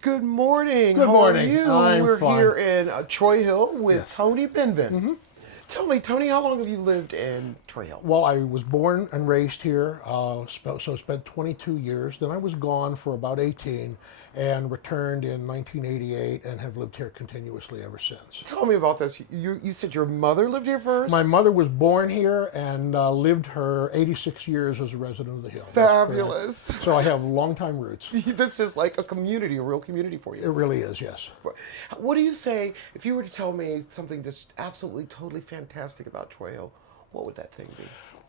Good morning. Good morning. How are you? I'm We're fine. here in Troy Hill with Yes. Tony Benvin. Tell me, Tony, how long have you lived in Troy Hill? Well, I was born and raised here, so spent 22 years. Then I was gone for about 18 and returned in 1988 and have lived here continuously ever since. Tell me about this. You said your mother lived here first? My mother was born here and lived her 86 years as a resident of the Hill. That's correct. Fabulous. So I have long-time roots. This is like a community, a real community for It you. really is, yes. What do you say, if you were to tell me something just absolutely, totally fantastic about Troy Hill, what would that thing be?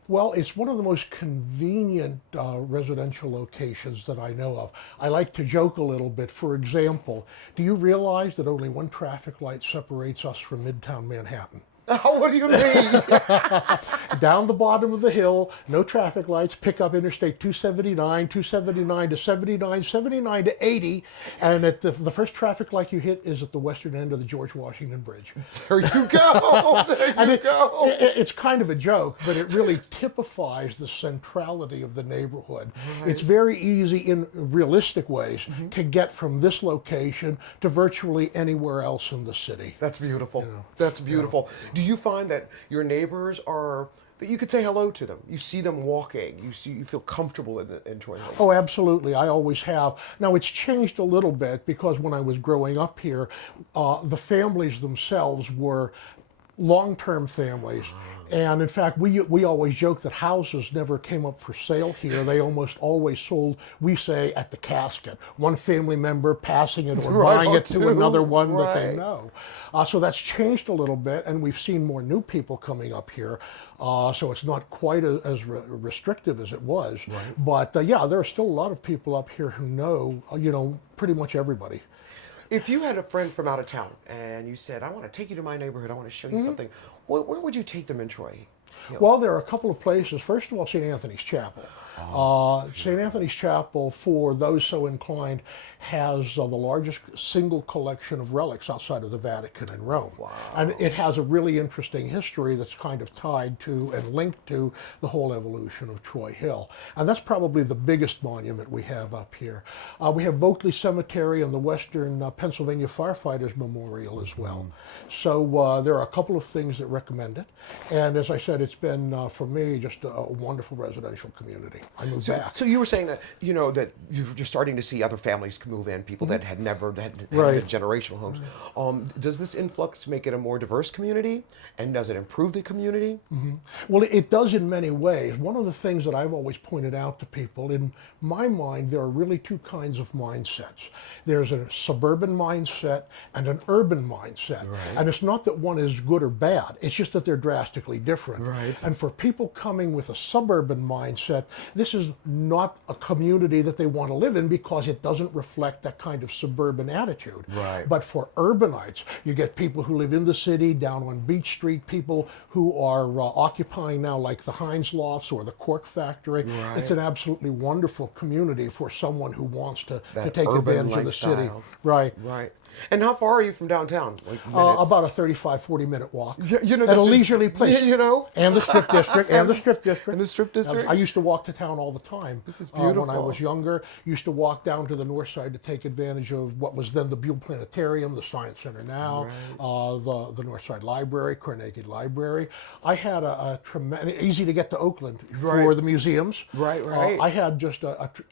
Well, it's one of the most convenient residential locations that I know of. I like to joke a little bit. For example, do you realize that only one traffic light separates us from Midtown Manhattan? What do you mean? Down the bottom of the hill, no traffic lights, pick up Interstate 279, 279 to 79, 79 to 80, and at the first traffic light you hit is at the western end of the George Washington Bridge. There you go. There you go. It's kind of a joke, but it really typifies the centrality of the neighborhood. Right. It's very easy in realistic ways to get from this location to virtually anywhere else in the city. That's beautiful. That's beautiful. Do you find that your neighbors are, that you could say hello to them? You see them walking. You feel comfortable in Troy Hill. Oh, absolutely. I always have. Now, it's changed a little bit because when I was growing up here, the families themselves were long-term families. And in fact, we always joke that houses never came up for sale here. They almost always sold, we say, at the casket. One family member passing it or Right, buying it to another one that they right. know. So that's changed a little bit, and we've seen more new people coming up here. So it's not quite as restrictive as it was. Right. But yeah, there are still a lot of people up here who know, pretty much everybody. If you had a friend from out of town and you said, I want to take you to my neighborhood, I want to show you something, where would you take them in Troy Hill? Well, there are a couple of places. First of all, St. Anthony's Chapel. St. Anthony's Chapel, for those so inclined, has the largest single collection of relics outside of the Vatican in Rome. Wow. And it has a really interesting history that's kind of tied to and linked to the whole evolution of Troy Hill. And that's probably the biggest monument we have up here. We have Votley Cemetery and the Western Pennsylvania Firefighters Memorial as well. So there are a couple of things that recommend it. And as I said, it's been, for me, just a wonderful residential community. I moved back. So you were saying that, that you're starting to see other families move in, people that had never had Right. generational homes. Does this influx make it a more diverse community? And does it improve the community? Well, it does in many ways. One of the things that I've always pointed out to people, in my mind, there are really two kinds of mindsets. There's a suburban mindset and an urban mindset. Right. And it's not that one is good or bad, it's just that they're drastically different. Right. And for people coming with a suburban mindset, this is not a community that they want to live in because it doesn't reflect that kind of suburban attitude. Right. But for urbanites, you get people who live in the city, down on Beach Street, people who are occupying now like the Heinz lofts or the cork factory. Right. It's an absolutely wonderful community for someone who wants to That take urban advantage of the city. lifestyle. Right. Right. And how far are you from downtown? Like minutes? About a 35, 40-minute walk. Yeah, at a that's leisurely place. And the Strip District. And the Strip District. And the Strip District? I used to walk to town all the time. This is When I beautiful. was younger, used to walk down to the north side to take advantage of what was then the Buell Planetarium, the Science Center now, the North Side Library, Carnegie Library. I had a tremendous, easy to get to Oakland for Right. the museums. Right, right. I had just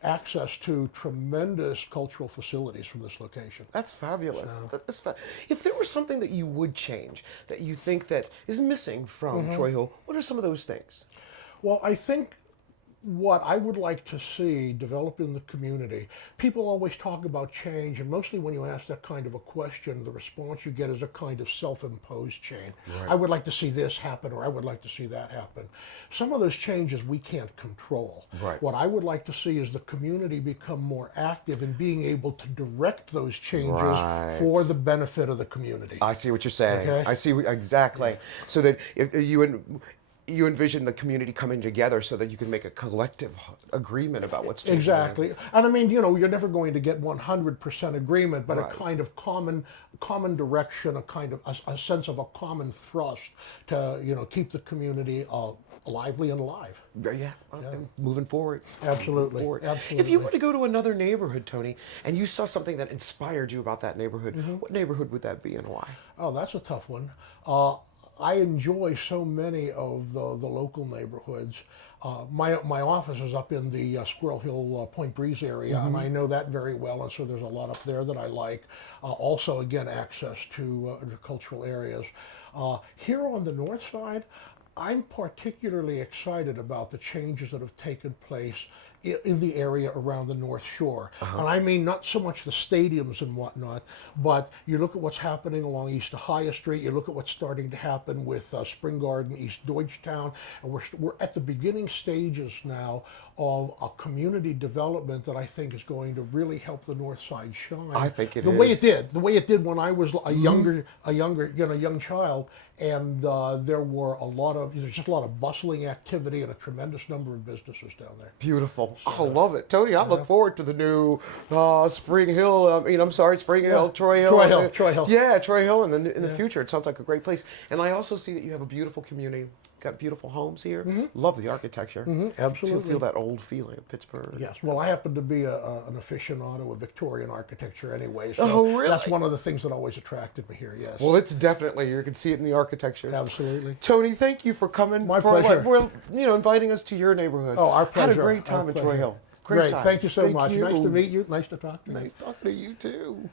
access to tremendous cultural facilities from this location. That's fabulous. That's If there was something that you would change, that you think that is missing from Troy Hill, what are some of those things? Well, I think what I would like to see develop in the community, people always talk about change, and mostly when you ask that kind of a question, the response you get is a kind of self-imposed change. Right. I would like to see this happen, or I would like to see that happen. Some of those changes we can't control. Right. What I would like to see is the community become more active in being able to direct those changes Right. for the benefit of the community. I see what you're saying. Okay. I see exactly. So that if you envision the community coming together so that you can make a collective agreement about what's changing. Exactly. And I mean, you're never going to get 100% agreement, but Right. a kind of common direction, a kind of a sense of a common thrust to, keep the community lively and alive. Yeah, moving forward. Absolutely. Absolutely. If you were to go to another neighborhood, Tony, and you saw something that inspired you about that neighborhood, what neighborhood would that be and why? Oh, that's a tough one. I enjoy so many of the local neighborhoods. My office is up in the Squirrel Hill, Point Breeze area, and I know that very well, and so there's a lot up there that I like. Also, again, access to agricultural areas. Here on the north side, I'm particularly excited about the changes that have taken place in the area around the North Shore. And I mean not so much the stadiums and whatnot, but you look at what's happening along East Ohio Street, you look at what's starting to happen with Spring Garden, East Deutschtown, and we're at the beginning stages now of a community development that I think is going to really help the North Side shine. I think it the way it did when I was a young child, and there's just a lot of bustling activity and a tremendous number of businesses down there. Beautiful. I love it. Tony, I look forward to the new Spring Hill, Spring Hill, Troy Hill. Troy Hill. Yeah, Troy Hill in the future. It sounds like a great place. And I also see that you have a beautiful community. Got beautiful homes here. Love the architecture. Absolutely. To feel that old feeling of Pittsburgh. Yes. Well, I happen to be an aficionado of Victorian architecture anyway, so really? That's one of the things that always attracted me here, yes. Well, it's definitely, you can see it in the architecture. Absolutely. Tony, thank you for coming. My pleasure. Inviting us to your neighborhood. Oh, our pleasure. Had a great time in Troy Hill. Great. Time. Thank you so much. Nice to meet you. Nice to talk to you. Nice talking to you, too.